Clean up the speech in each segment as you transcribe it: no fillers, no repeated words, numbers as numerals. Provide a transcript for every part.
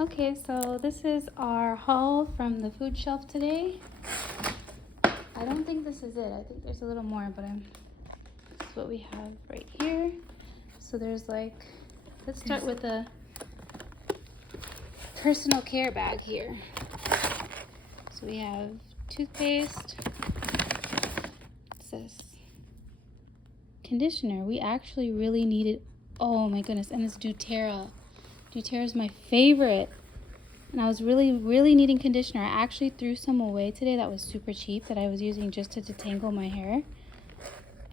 Okay, so this is our haul from the food shelf today. I don't think this is it. I think there's a little more, but this is what we have right here. So there's like, let's start with a personal care bag here. So we have toothpaste. What's this? Conditioner. We actually really needed, oh my goodness, and it's doTERRA. doTERRA is my favorite. And I was really needing conditioner. I actually threw some away today that was super cheap that I was using just to detangle my hair.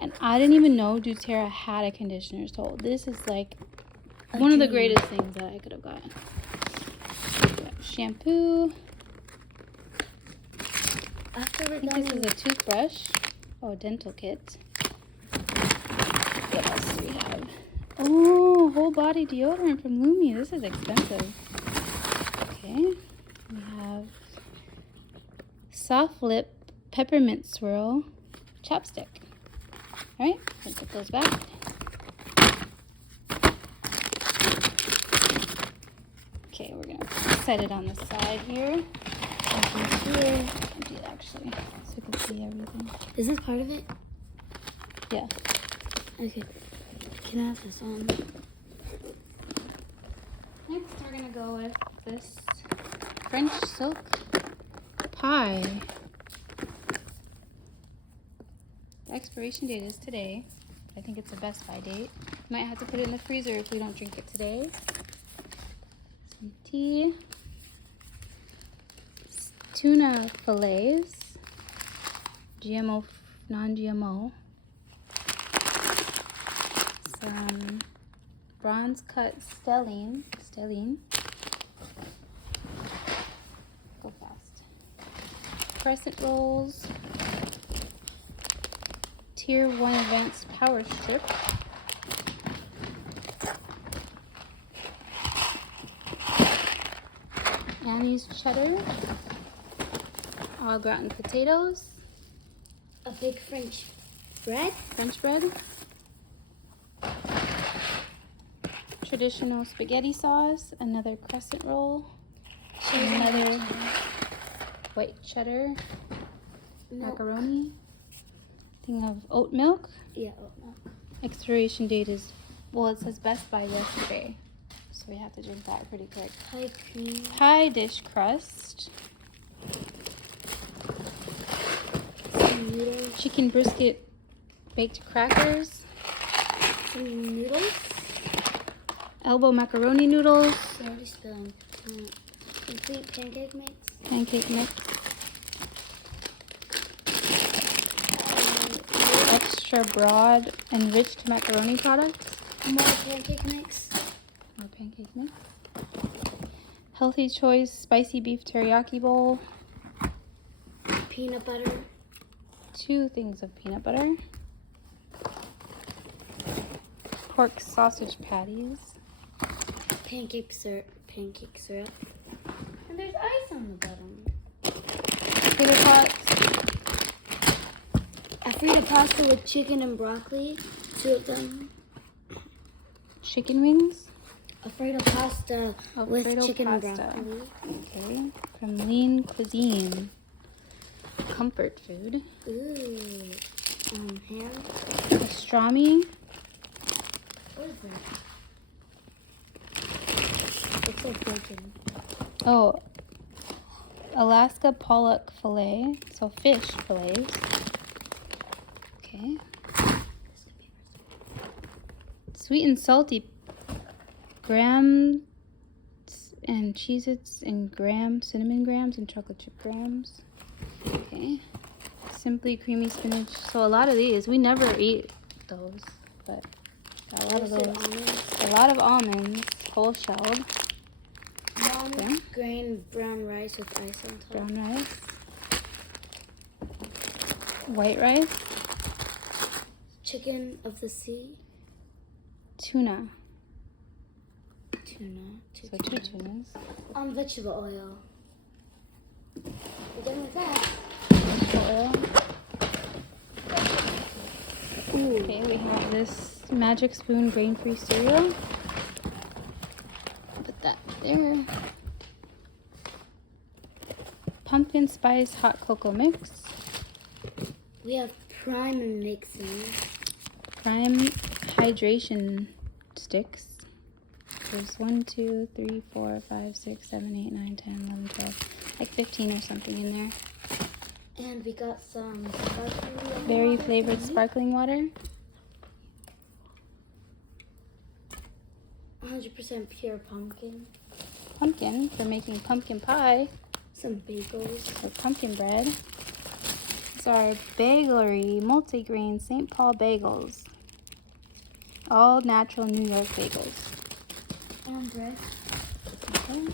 And I didn't even know doTERRA had a conditioner. So this is like one of the greatest things that I could have gotten. Shampoo. After we're I think done, this is a toothbrush. Oh, a dental kit. What else do we have? Oh, whole body deodorant from Lumi. This is expensive. Okay. We have soft lip peppermint swirl chapstick. All right, let's put those back. Okay, we're gonna set it on the side here. Here, empty it actually, so you can see everything. is this part of it? Yeah. Okay. Can I have this on? Next, we're gonna go with this French silk pie. The expiration date is today. I think it's a Best By date. Might have to put it in the freezer if we don't drink it today. Some tea. Tuna fillets. GMO, non-GMO. Some bronze cut stellene. Go fast. Crescent rolls. Tier 1 advanced power strip. Annie's cheddar. Au gratin potatoes. A big French bread? French bread. Traditional spaghetti sauce. Another crescent roll. Another white cheddar. Macaroni. Thing of oat milk. Yeah, oat milk. Expiration date is, well, it says Best By yesterday, so we have to drink that pretty quick. Pie cream. Pie dish crust. Some noodles. Chicken brisket baked crackers. Some noodles. Elbow macaroni noodles. I already spilled. Complete pancake mix. Pancake mix. Extra broad enriched macaroni products. More pancake mix. More pancake mix. Healthy Choice spicy beef teriyaki bowl. Peanut butter. 2 things of peanut butter. Pork sausage patties. Pancake syrup. And there's ice on the bottom. Potato pots. Alfredo pasta with chicken and broccoli. 2 of them. Chicken wings. Alfredo pasta with Alfredo chicken pasta. and broccoli. Okay. From Lean Cuisine. Comfort food. Ooh. Ham. Pastrami. What is that? Looks like bacon. Oh. Alaska pollock fillet. So fish fillets. Okay. Sweet and salty grams and Cheez-Its and cinnamon grams and chocolate chip grams. Okay. Simply creamy spinach. So a lot of these, we never eat those, but got a lot of those. A lot of almonds, whole shelled. Okay. Grain brown rice with ice on top. Brown rice. White rice. Chicken of the sea. Tuna. Tuna. So 2 tunas. Vegetable oil. We're done with that. Oil. Ooh. Okay, we have this Magic Spoon grain-free cereal. Put that there. pumpkin spice hot cocoa mix. We have prime and mixing. Prime hydration sticks. There's 1, 2, 3, 4, 5, 6, 7, 8, 9, 10, 11, 12, like 15 or something in there. And we got some sparkling Berry water flavored tonight. sparkling water. 100% pure pumpkin. Pumpkin for making pumpkin pie Some bagels. or pumpkin bread. These are Bagelery multigrain St. Paul bagels. All natural New York bagels. And bread. Okay.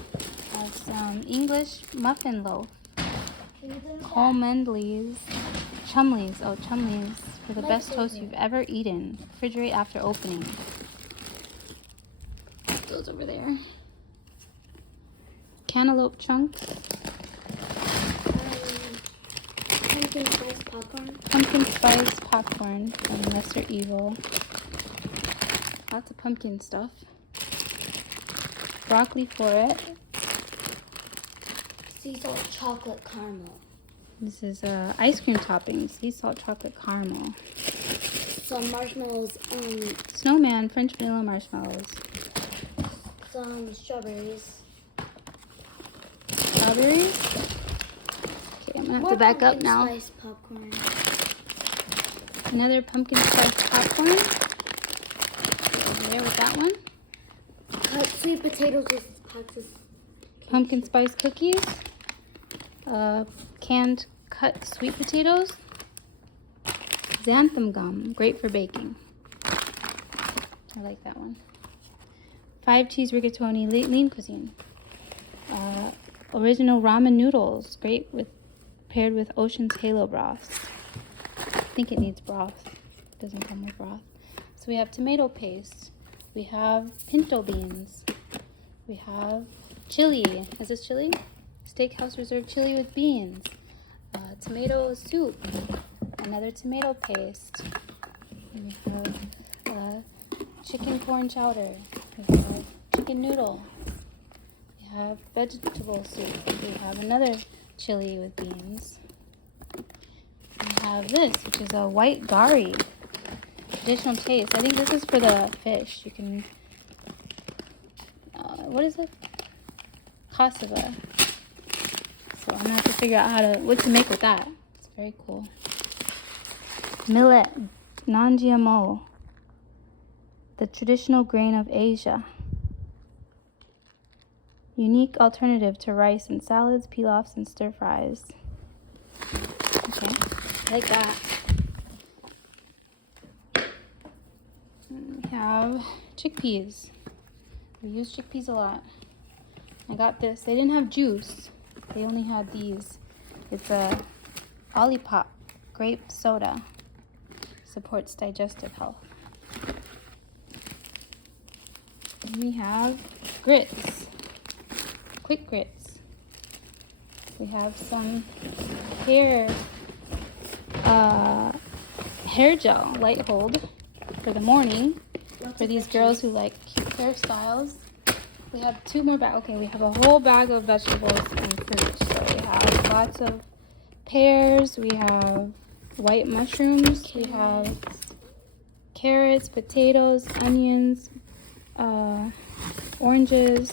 Have some English muffin loaf. Can you do that? Chumleys. Oh, Chumleys. For the My best toast favorite. you've ever eaten. Refrigerate after opening. Put those over there. Cantaloupe chunks. Pumpkin spice popcorn. Pumpkin spice popcorn from Lesser Evil. Lots of pumpkin stuff. Broccoli floret. Sea salt chocolate caramel. This is ice cream toppings. Sea salt chocolate caramel. Some marshmallows. Snowman French vanilla marshmallows. Some strawberries. Strawberries. Okay, I'm gonna have More to back up pumpkin now. Spice popcorn. Another pumpkin spice popcorn. Over there with that one. Cut sweet potatoes with packs of Pumpkin spice cookies. Canned cut sweet potatoes. Xanthan gum, great for baking. I like that one. 5 cheese rigatoni, lean cuisine. Original ramen noodles, great paired with Ocean's Halo broth. I think it needs broth. It doesn't come with broth. So we have tomato paste. We have pinto beans. We have chili. Is this chili? Steakhouse Reserve chili with beans. Tomato soup. Another tomato paste. We have chicken corn chowder. We have chicken noodle. We have vegetable soup. We have another chili with beans. We have this, which is a white gari. Additional taste. I think this is for the fish. You can. What is it? Cassava. So I'm gonna have to figure out what to make with that. It's very cool. Millet, non-GMO. The traditional grain of Asia. Unique alternative to rice in salads, pilafs, and stir fries. Okay, I like that. And we have chickpeas. We use chickpeas a lot. I got this. They didn't have juice. They only had these. It's a Olipop grape soda. Supports digestive health. And we have grits. Quick grits. We have some hair gel, light hold for the morning. For these girls who like cute hairstyles. We have 2 more bags. Okay, we have a whole bag of vegetables and fruit. So we have lots of pears. We have white mushrooms. We have carrots, potatoes, onions, oranges,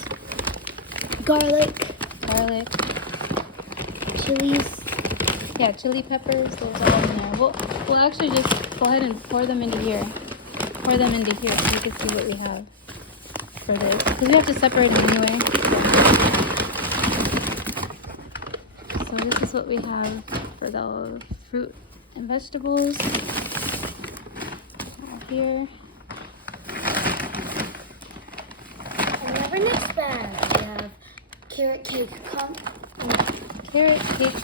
garlic, chilies. Yeah, chili peppers. Those are in there. We'll actually just go ahead and pour them into here. Pour them into here so you can see what we have for this. Because we have to separate them anyway. So this is what we have for the fruit and vegetables. Here. And in our next bag, we have carrot cake Carrot cake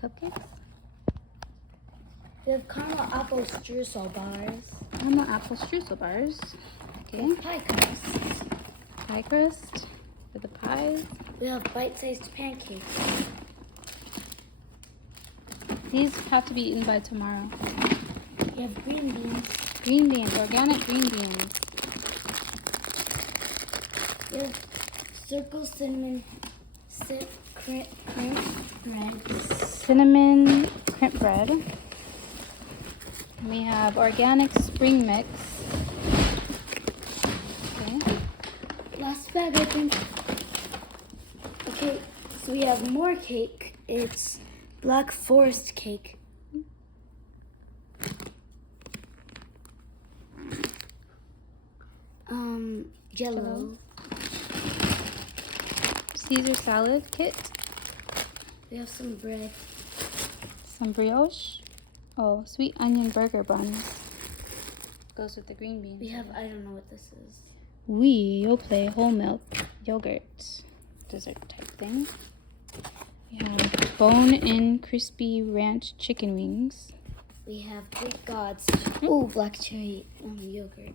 cupcakes. We have caramel apple streusel bars. Caramel apple streusel bars. We Okay. have pie crust. Pie crust for the pies. We have bite-sized pancakes. These have to be eaten by tomorrow. We have green beans. Green beans, organic green beans. We have circle cinnamon crimp bread. Cinnamon crimp bread. We have organic spring mix. Okay. Last bag, I think. Okay, so we have more cake. It's Black Forest cake. Jello. Caesar salad kit. We have some bread. Some brioche. Oh, sweet onion burger buns. Goes with the green beans. We have, I don't know what this is. Oui, Yoplait whole milk yogurt dessert type thing. We have bone-in crispy ranch chicken wings. We have Greek Gods. Oh, black cherry yogurt.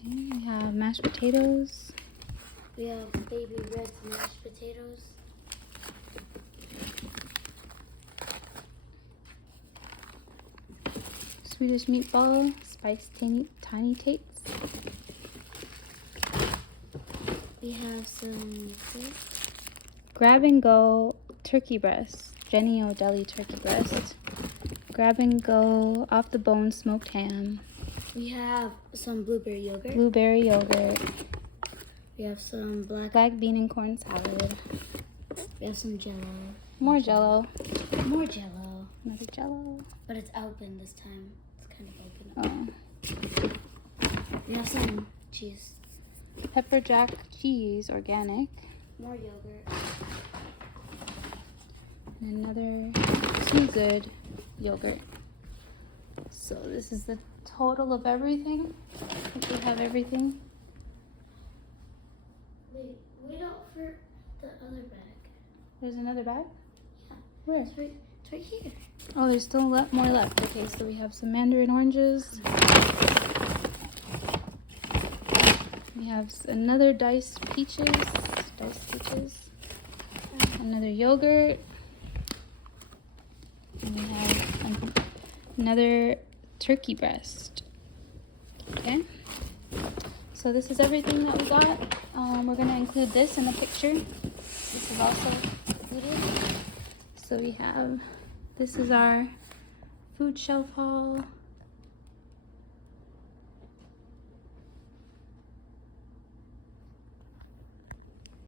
Okay, we have mashed potatoes. We have baby red mashed potatoes. Swedish meatball, spiced tiny takes. We have some Grab and go turkey breast. Jenny O Deli turkey breast. Grab and go off the bone smoked ham. We have some blueberry yogurt. Blueberry yogurt. We have some black. Black bean and corn salad. We have some Jello. More jello. More Jello, Another jello. but it's open this time. It's kind of open. Oh. We have some cheese. Pepper jack cheese, organic. More yogurt. And another Too Good yogurt. So this is the total of everything. I think we have everything. Wait out for the other bag. There's another bag? Yeah. Where? It's right here. Oh, there's still more left. Okay, so we have some mandarin oranges. We have another diced peaches. Another yogurt. And we have another turkey breast. Okay. So this is everything that we got. We're going to include this in the picture. This is also included. So we have, this is our food shelf haul.